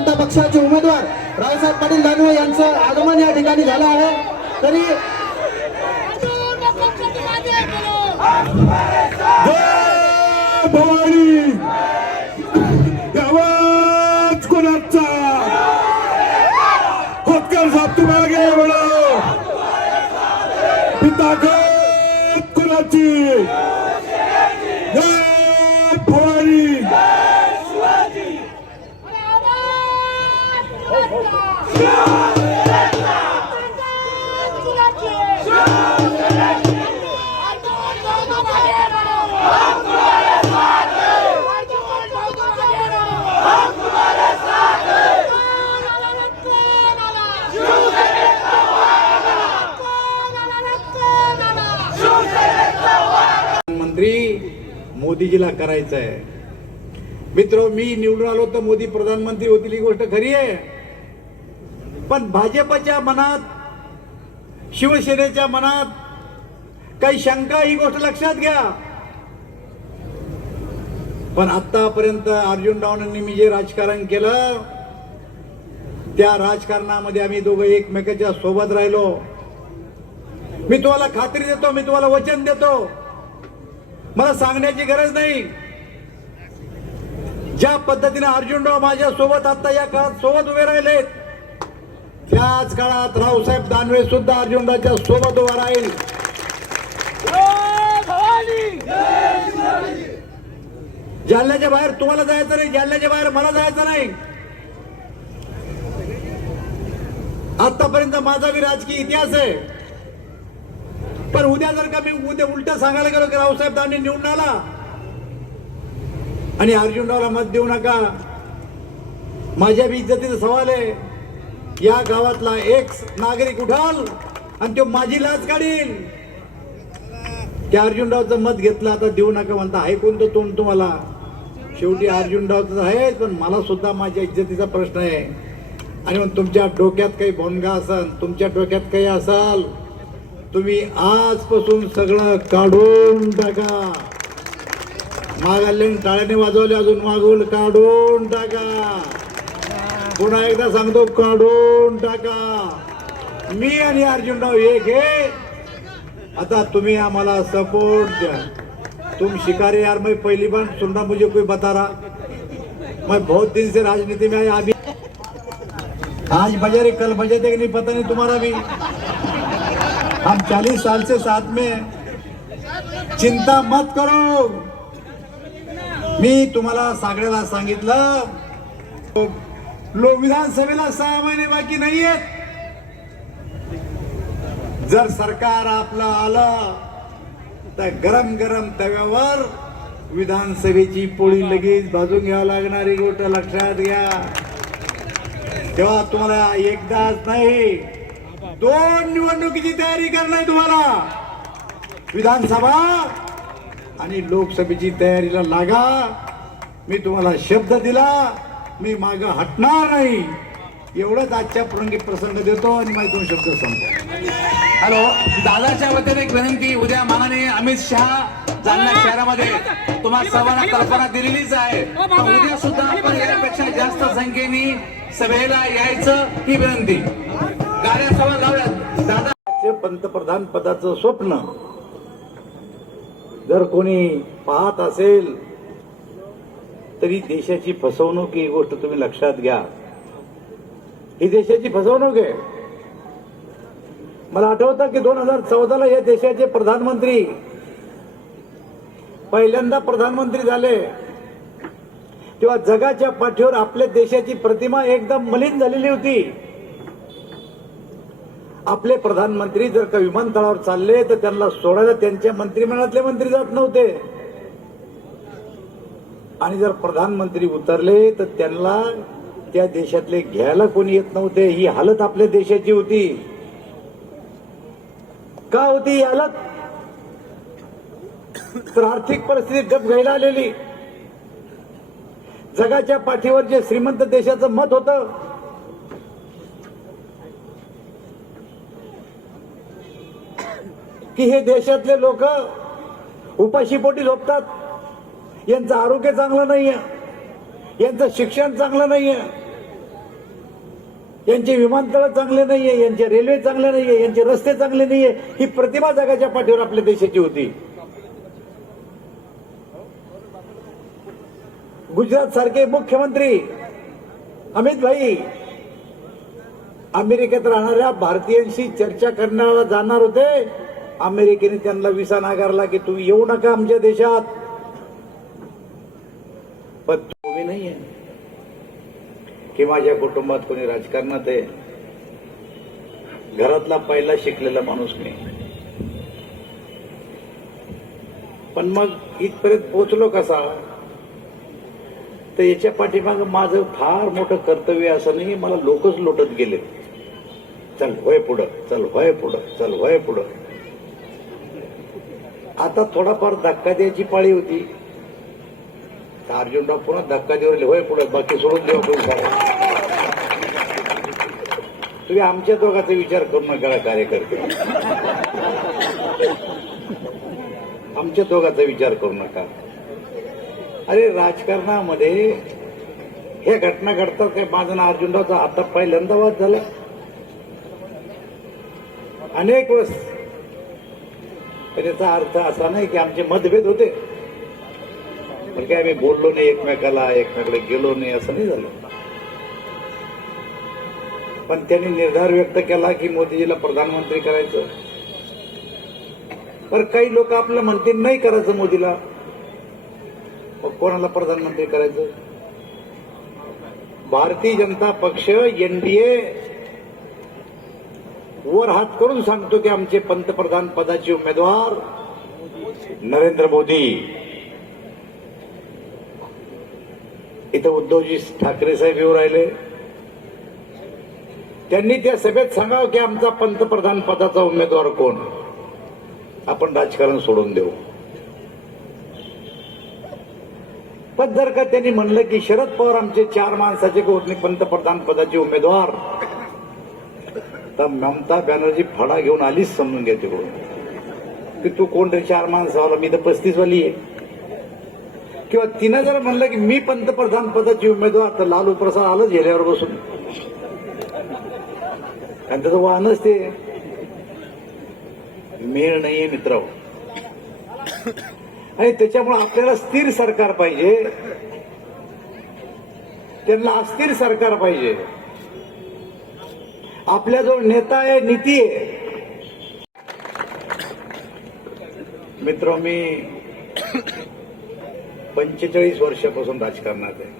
जनता पक्षाचे उमेदवार रावसाहेब पाटील दानवे यांचं आगमन या ठिकाणी झालं आहे. तरी जय आवाज कोणाचा. खोतकर साहेब तुम्हाला म्हणा. कोणाची? मोदीजीला करायचं आहे मित्र मी निवडून आलो तर मोदी प्रधानमंत्री होतील ही गोष्ट खरी आहे. पण भाजपच्या मनात शिवसेनेच्या मनात काही शंका ही गोष्ट लक्षात घ्या. पण आतापर्यंत अर्जुन रावणांनी मी जे राजकारण केलं त्या राजकारणामध्ये आम्ही दोघं एकमेकाच्या सोबत राहिलो. मी तुम्हाला खात्री देतो मी तुम्हाला वचन देतो. मला सांगण्याची गरज नाही. ज्या पद्धतीने अर्जुनराव माझ्या सोबत आता या काळात सोबत उभे राहिलेत त्याच काळात रावसाहेब दानवे सुद्धा अर्जुनरावच्या सोबत उभा राहील. जालन्याच्या बाहेर तुम्हाला जायचं नाही जालन्याच्या बाहेर मला जायचं नाही. आतापर्यंत माझा बी राजकीय इतिहास आहे. पण उद्या जर का मी उद्या उलट सांगायला गेलो की रावसाहेब दानवे निवडून आला आणि अर्जुनरावला मत देऊ नका माझ्या बी इज्जतीचा सवाल आहे. या गावातला एक नागरिक उठाल आणि तो माझी लाच काढील. त्या अर्जुनरावचं मत घेतलं आता देऊ नका म्हणता आहे कोणतं तोंड तुम्हाला. शेवटी अर्जुनरावचं आहे पण मला सुद्धा माझ्या इज्जतीचा प्रश्न आहे. आणि मग तुमच्या डोक्यात काही भोंगा असाल तुमच्या डोक्यात काही असाल तुम्ही आजपासून सगळं काढून टाका. मागाले टाळ्याने वाजवले अजून मागून काढून टाका. पुन्हा एकदा सांगतो काढून टाका. मी आणि अर्जुनराव एक हे आता तुम्ही आम्हाला सपोर्ट द्या. तुम शिकारी यार मैं पहिली बार सुनना मुझे कोई बता रहा मैं बहुत दिन से राजनीति में आया अभी. आज बजे रे कल बजे थे नहीं पता नहीं तुम्हारा भी. हम चालीस साल से साथ में चिंता मत करो। मी तुम्हाला सगळ्याला सांगितलं लो विधानसभेला सहा महिने बाकी नाहीयेत. जर सरकार आपलं आलं तर गरम गरम तव्यावर विधानसभेची पोळी लगेच भाजून घ्यावं लागणारी गोष्ट लक्षात घ्या. तेव्हा तुम्हाला एकदाच नाही दोन निवडणुकीची तयारी करणं आहे तुम्हाला. विधानसभा आणि लोकसभेची तयारीला लागा. मी तुम्हाला शब्द दिला. मी माग हटणार नाही. एवढंच आजच्या प्रसंगी प्रसंग देतो आणि माझे दोन शब्द सांगतो हॅलो दादाच्या वतीने एक विनंती. उद्या माननीय अमित शहा जालना शहरामध्ये. तुम्हाला सर्वांना कल्पना दिलेलीच आहे. उद्या सुद्धा आपण यापेक्षा जास्त संख्येने सभेला यायचं ही विनंती. पंतप्रधान पदाचं स्वप्न जर कोणी पाहत असेल तरी देशाची फसवणूक ही गोष्ट तुम्ही लक्षात घ्या. ही देशाची फसवणूक आहे. मला आठवतं की दोन हजार चौदाला या देशाचे प्रधानमंत्री पहिल्यांदा प्रधानमंत्री झाले. तेव्हा जगाच्या पाठीवर आपल्या देशाची प्रतिमा एकदम मलिन झालेली होती. आपले प्रधानमंत्री जर का विमानतळावर चालले तर त्यांना सोडायला त्यांच्या मंत्रिमंडळातले मंत्री जात नव्हते. आणि जर प्रधानमंत्री उतरले तर त्यांना त्या देशातले घ्यायला कोणी येत नव्हते. ही हालत आपल्या देशाची होती. का होती ही हालत? तर आर्थिक परिस्थिती गप घ्यायला आलेली. जगाच्या पाठीवर जे श्रीमंत देशाचं मत होतं की हे देशातले लोक उपाशीपोटी झोपतात. यांचं आरोग्य चांगलं नाहीये. यांचं शिक्षण चांगलं नाहीये. यांचे विमानतळ चांगले नाहीये. यांचे रेल्वे चांगले नाहीये. यांचे रस्ते चांगले नाहीये. ही प्रतिमा जगाच्या पाठीवर आपल्या देशाची होती. गुजरात सारखे मुख्यमंत्री अमित भाई अमेरिकेत राहणाऱ्या भारतीयांशी चर्चा करण्याला जाणार होते. अमेरिकेने त्यांना विसा नाकारला की तुम्ही येऊ नका आमच्या देशात. पण तुम्ही नाहीये. की माझ्या कुटुंबात कोणी राजकारणात आहे. घरातला पहिला शिकलेला माणूस मी. पण मग इथपर्यंत पोचलो कसा? तर याच्या पाठीमाग माझं फार मोठं कर्तव्य असं नाही मला लोकच लोटत गेले चल होय पुढं चल होय पुढं चल होय पुढं. आता थोडाफार धक्का द्यायची पाळी होती. तर अर्जुनराव पुन्हा धक्का देऊ होय पुढे बाकी सोडून देऊ तुम्ही आमच्या दोघाचा विचार करू नका कार्यकर्ते. आमच्या दोघाचा विचार करू नका. अरे राजकारणामध्ये हे घटना घडतात काय? माझं ना अर्जुनरावचा आता पहिल्यांदा वाद झाला अनेक वेळेस पण याचा अर्थ असा नाही की आमचे मतभेद होते. पण काय आम्ही बोललो नाही एकमेकाला एकमेकडे गेलो नाही असं नाही झालं. पण त्यांनी निर्धार व्यक्त केला की मोदीजीला प्रधानमंत्री करायचं. पण काही लोक आपलं म्हणतील नाही करायचं मोदीला. मग कोणाला प्रधानमंत्री करायचं? भारतीय जनता पक्ष एनडीए वर हात करून सांगतो की आमचे पंतप्रधान पदाचे उमेदवार नरेंद्र मोदी. इथं उद्धवजी ठाकरे साहेब येऊ राहिले. त्यांनी त्या सभेत सांगावं की आमचा पंतप्रधान पदाचा उमेदवार कोण? आपण राजकारण सोडून देऊ. पण जर का त्यांनी म्हणलं की शरद पवार आमचे चार माणसाचे कोणी? पंतप्रधान पदाचे उमेदवार. तर ममता बॅनर्जी फडा घेऊन आलीच समजून घ्या तिकडून. की तू कोण रे? चार माणसावाला. मी तर पस्तीसवाली आहे. किंवा तिनं जर म्हणलं की मी पंतप्रधान पदाची उमेदवार तर लालू प्रसाद आलं झेल्यावर बसून. आणि त्याचं वाहनच ते. मेळ नाहीये मित्र आणि त्याच्यामुळे आपल्याला स्थिर सरकार पाहिजे. त्यांना अस्थिर सरकार पाहिजे. आपल्याजवळ नेता आहे नीती आहे. मित्र मी पंचेचाळीस वर्षापासून राजकारणात आहे.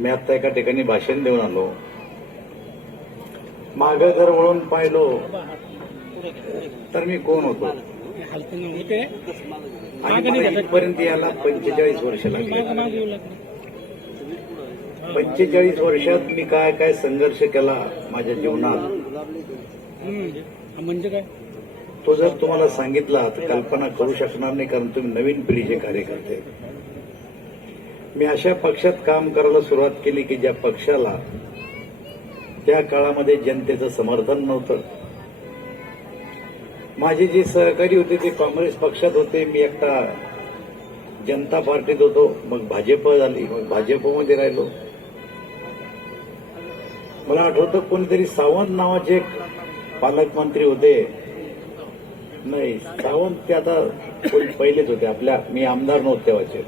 मी आता एका ठिकाणी भाषण देऊन आलो. माग जर वळून पाहिलो तर मी कोण होतो? आणि मला इथपर्यंत याला पंचेचाळीस वर्ष लागली. पंचेचाळीस वर्षात मी काय काय संघर्ष केला माझ्या जीवनात? म्हणजे काय? तो जर तुम्हाला सांगितला तर कल्पना करू शकणार नाही कारण तुम्ही नवीन पिढीचे कार्यकर्ते. मी अशा पक्षात काम करायला सुरुवात केली की ज्या पक्षाला त्या काळामध्ये जनतेचं समर्थन नव्हतं. माझे जे सहकारी होते ते काँग्रेस पक्षात होते. मी एकटा जनता पार्टीत होतो. मग भाजप झाली. मग भाजपमध्ये राहिलो. मला आठवतं कोणीतरी सावंत नावाचे एक पालकमंत्री होते. नाही सावंत ते आता पहिलेच होते आपल्या मी आमदार नव्हते तेव्हाचे.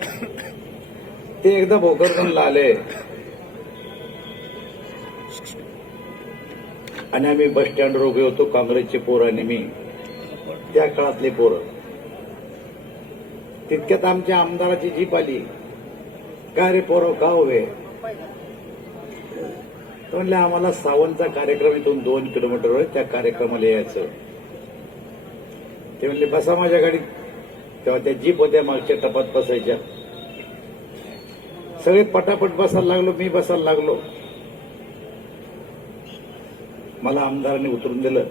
ते एकदा भोकरदनला आले. आणि आम्ही बस स्टँडवर उभे होतो काँग्रेसचे पोर आणि मी. त्या काळातले पोरं. तितक्यात आमच्या आमदाराची जीप आली. काय रे पोरं का उभे? म्हणले आम्हाला सावंतचा कार्यक्रम इथून दोन किलोमीटरवर त्या कार्यक्रमाला यायचं. ते म्हणले बसा माझ्या गाडीत तेव्हा त्या जीप होत्या मागच्या टपात बसायच्या. सगळे पटापट बसायला लागलो मी बसायला लागलो. मला आमदारांनी उतरून दिलं.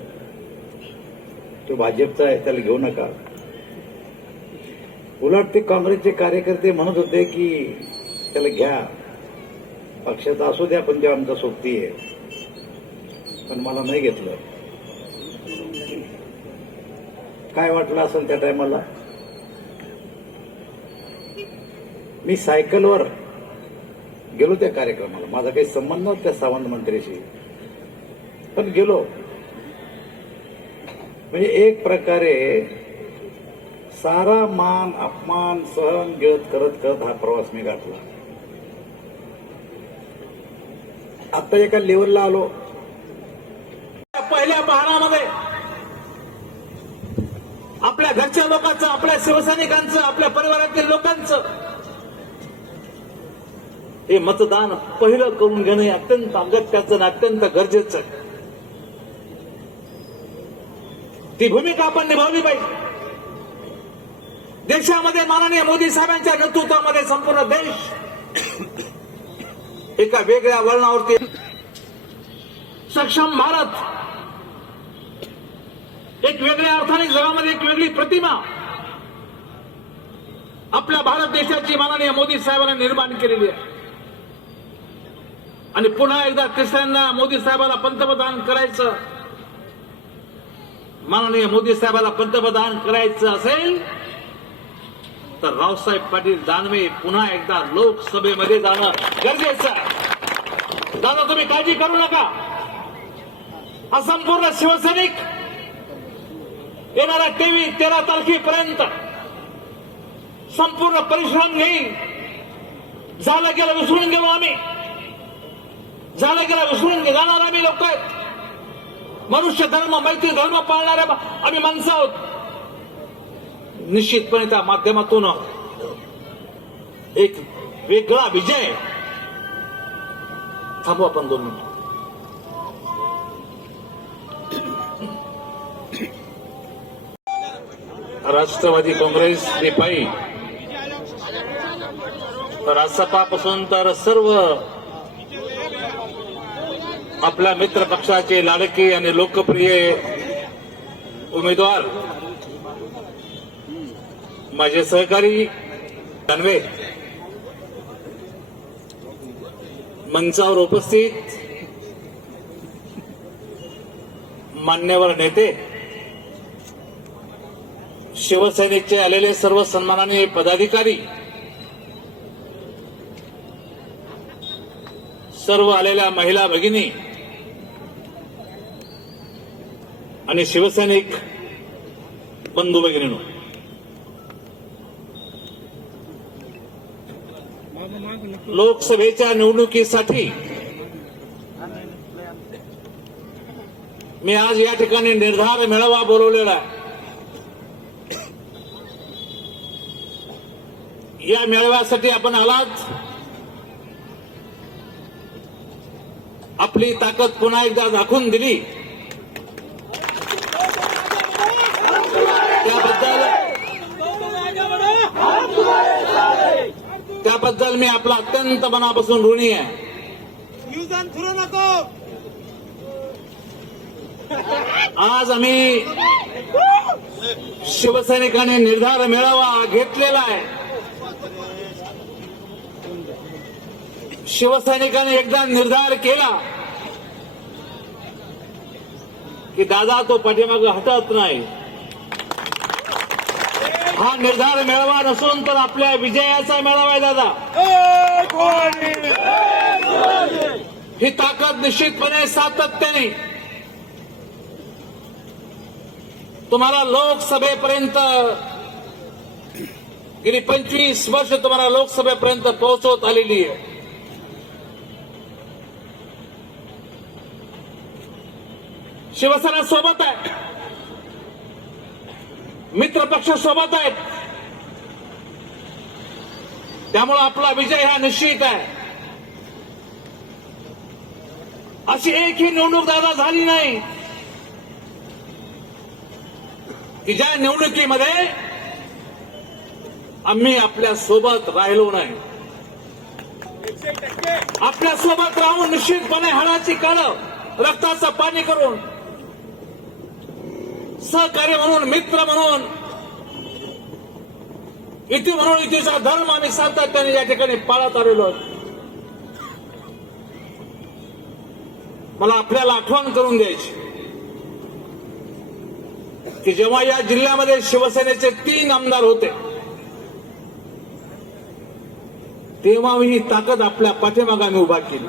तो भाजपचा आहे त्याला घेऊ नका. उलट ते काँग्रेसचे कार्यकर्ते म्हणत होते की त्याला घ्या. पक्षाचा असू द्या पण ते आमचा सोबती आहे. पण मला नाही घेतलं. काय वाटलं असेल त्या टायमाला? मी सायकलवर गेलो त्या कार्यक्रमाला. माझा काही संबंध नव्हता त्या सावंत मंत्र्याशी पण गेलो. म्हणजे एक प्रकारे सारा मान अपमान सहन घेत करत करत हा प्रवास मी गाठला. आता एका लेवलला आलो. पहिल्या बहारामध्ये आपल्या घरच्या लोकांचं आपल्या शिवसैनिकांचं आपल्या परिवारातील लोकांचं हे मतदान पहिलं करून घेणं हे अत्यंत अगत्याचं आणि अत्यंत गरजेचं आहे. ती भूमिका आपण निभावली पाहिजे. देशामध्ये माननीय मोदी साहेबांच्या नेतृत्वामध्ये संपूर्ण देश एका वेगळ्या वळणावरती. सक्षम भारत. एक वेगळ्या अर्थाने जगामध्ये एक वेगळी प्रतिमा. आपल्या भारत देशाची माननीय मोदी साहेबांना निर्माण केलेली आहे. आणि पुन्हा एकदा तिसऱ्यांदा मोदी साहेबाला पंतप्रधान करायचं. माननीय मोदी साहेबाला पंतप्रधान करायचं असेल तर रावसाहेब पाटील दानवे पुन्हा एकदा लोकसभेमध्ये जाणं गरजेचं आहे. दादा तुम्ही काळजी करू नका. हा संपूर्ण शिवसैनिक येणाऱ्या तेवीस तेरा तारखेपर्यंत संपूर्ण परिश्रम घेईन. झालं गेलं विसरून गेलो आम्ही. झालं गेलं विसरून जाणार आम्ही लोक. आहेत मनुष्य धर्म मैत्री धर्म पाळणाऱ्या आम्ही माणसं आहोत. निश्चितपणे त्या माध्यमातून एक वेगळा विजय थांबू आपण दोन मिनिट. राष्ट्रवादी काँग्रेस रिपाई रासपापासून तर सर्व आपल्या मित्र पक्षाचे लाडके आणि लोकप्रिय उमेदवार माझे सहकारी तन्वे मंचावर उपस्थित मान्यवर नेते शिवसेनेचे आलेले सर्व सन्माननीय पदाधिकारी सर्व आलेल्या महिला भगिनी आणि शिवसैनिक बंधू भगिनीनो लोकसभेच्या निवडणुकीसाठी. मी आज या ठिकाणी निर्धार मेळावा बोलवलेला आहे. या मेळाव्यासाठी आपण आलात. आपली ताकद पुन्हा एकदा दाखवून दिली. आपला अत्यंत मनापासून ऋणी आहे. आज आम्ही शिवसैनिकांनी निर्धार मेळावा घेतलेला आहे. शिवसैनिकांनी एकदा निर्धार केला की दादा तो पाठीमाग हटत नाही. हा निर्धार मेळावा नसून तर आपल्या विजयाचा मेळावा आहे दादा. ही ताकद निश्चितपणे सातत्याने तुम्हाला लोकसभेपर्यंत गेली पंचवीस वर्ष तुम्हाला लोकसभेपर्यंत पोहोचवत आलेली आहे. शिवसेना सोबत आहे. मित्र पक्ष सोबत आहेत. त्यामुळे आपला विजय हा निश्चित आहे. अशी एकही निवडणूक दादा झाली नाही. की ज्या निवडणुकीमध्ये आम्ही आपल्यासोबत राहिलो नाही. आपल्यासोबत राहून निश्चितपणे हाडाची काळं रक्ताचं पाणी करून सहकार्य म्हणून मित्र म्हणून. इति म्हणून इथेचा धर्म आम्ही सातत्याने या ठिकाणी पाळत आलेलो मला आपल्याला आठवण करून द्यायची. की जेव्हा या जिल्ह्यामध्ये शिवसेनेचे तीन आमदार होते तेव्हा मी ही ताकद आपल्या पाठीमाग आम्ही उभा केली.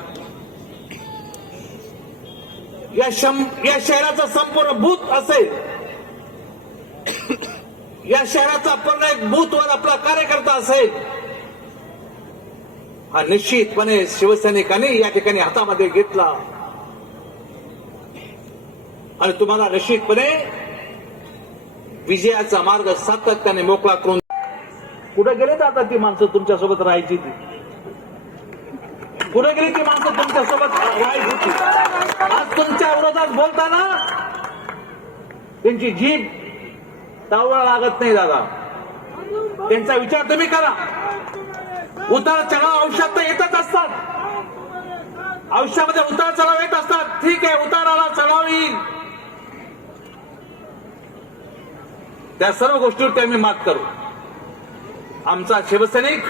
या शं या शहराचा संपूर्ण भूत असेल या शहराचा पूर्ण एक बूथवर आपला कार्यकर्ता असेल. हा निश्चितपणे शिवसैनिकांनी या ठिकाणी हातामध्ये घेतला. आणि तुम्हाला निश्चितपणे विजयाचा मार्ग सातत्याने मोकळा करून कुठे गेले आता ती माणसं तुमच्यासोबत राहायची ती? कुठे गेली ती माणसं तुमच्यासोबत राहायची ती? आज तुमच्या विरोधात बोलताना त्यांची जीभ तावळा लागत नाही दादा त्यांचा विचार तुम्ही करा. उतार चढाव आयुष्यात तर येतच असतात. आयुष्यामध्ये उतार चढाव येत असतात. ठीक आहे उताराला चढाव येईल. त्या सर्व गोष्टीवरती आम्ही मात करू. आमचा शिवसैनिक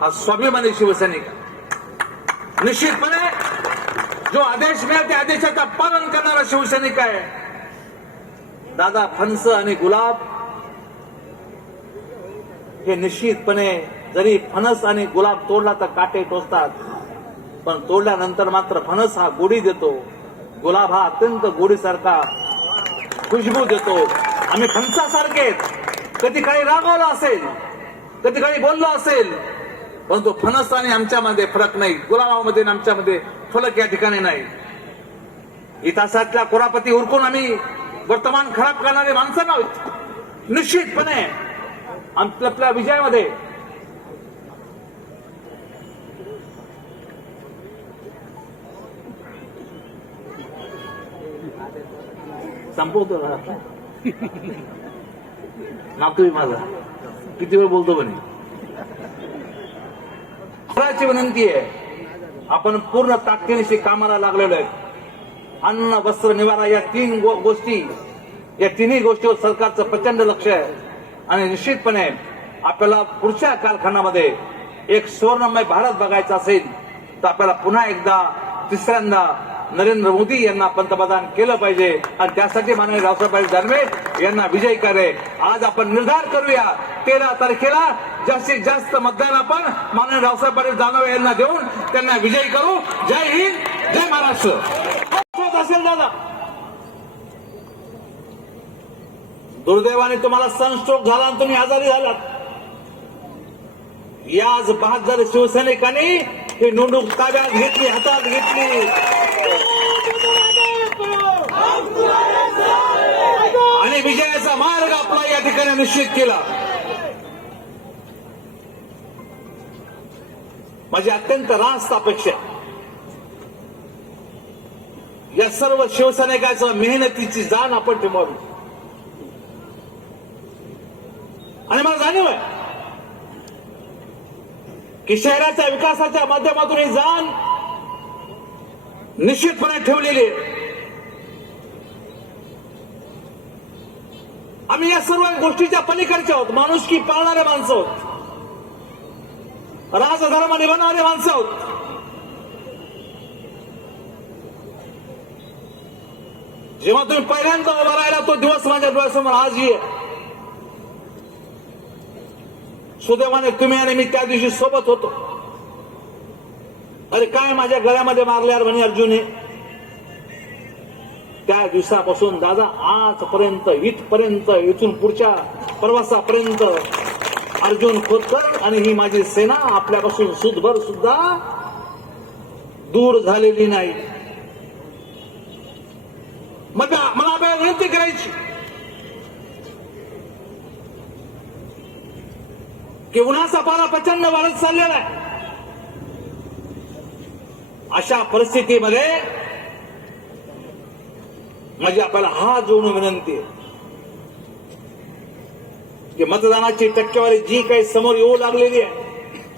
हा स्वाभिमानी शिवसैनिक निश्चितपणे जो आदेश मिळेल त्या आदेशाचा पालन करणारा शिवसैनिक आहे. दादा फणस आणि गुलाब हे निश्चितपणे जरी फणस आणि गुलाब तोडला तर काटे टोचतात. पण तोडल्यानंतर मात्र फणस हा गोडी देतो. गुलाब हा अत्यंत गोडीसारखा खुशबू देतो. आम्ही फणसासारखे कधी काही रागवलं असेल कधी काही बोललो असेल परंतु फणस आणि आमच्यामध्ये फरक नाही. गुलाबामध्ये आमच्यामध्ये फरक या ठिकाणी नाही. इतिहासातल्या कुरापती उरकून आम्ही वर्तमान खराब करणारे माणसं नाहीत निश्चितपणे आपल्या विजयामध्ये संपवतो जरा. नातू माझा. किती वेळ बोलतो म्हणे? विनंती आहे. आपण पूर्ण ताकदीनिशी कामाला लागलेलो आहे अन्न वस्त्र निवारा या तीन गोष्टी या तिन्ही गोष्टीवर सरकारचं प्रचंड लक्ष आहे. आणि निश्चितपणे आपल्याला पुढच्या कालखंडामध्ये एक सुवर्णमय भारत बघायचा असेल तर आपल्याला पुन्हा एकदा तिसऱ्यांदा नरेंद्र मोदी यांना पंतप्रधान केलं पाहिजे. आणि त्यासाठी माननीय रावसाहेब दानवे यांना विजयी करे. आज आपण निर्धार करूया तेरा तारखेला जास्तीत जास्त मतदान आपण माननीय रावसाहेब पाटील दानवे यांना देऊन त्यांना विजयी करू. जय हिंद जय महाराष्ट्र. असेल दादा. दुर्दैवाने तुम्हाला सनस्ट्रोक झाला आणि तुम्ही आजारी झालात. याच बहादर शिवसैनिकांनी ही निवडणूक ताब्यात घेतली हातात घेतली. आणि विजयाचा मार्ग आपला या ठिकाणी निश्चित केला. माझी अत्यंत रास्त अपेक्षा आहे या सर्व शिवसैनिकाच्या मेहनतीची जाण आपण ठेवावी आणि मला जाणीव आहे की शहराच्या विकासाच्या माध्यमातून ही जाण निश्चितपणे ठेवलेली आहे. आम्ही या सर्व गोष्टीच्या पलीकडचे आहोत. माणुसकी पाळणारे माणसं आहोत. राजधर्म निभावणारे माणसं आहोत. जेव्हा तुम्ही पहिल्यांदा उभा राहिला तो दिवस माझ्या डोळ्यासमोर आज ये. सुदैवाने तुम्ही आणि मी त्या दिवशी सोबत होतो. अरे काय माझ्या गळ्यामध्ये मारल्यावर म्हणे अर्जुन? हे त्या दिवसापासून दादा आजपर्यंत इथपर्यंत इथून पुढच्या प्रवासापर्यंत अर्जुन खोतकर आणि ही माझी सेना आपल्यापासून सुदभर सुद्धा दूर झालेली नाही. मग मला आपल्याला विनंती करायची. की उन्हाचा पारा प्रचंड वाढत चाललेला आहे. अशा परिस्थितीमध्ये म्हणजे आपल्याला हा जोडून विनंती आहे. की मतदानाची टक्केवारी जी काही समोर येऊ लागलेली आहे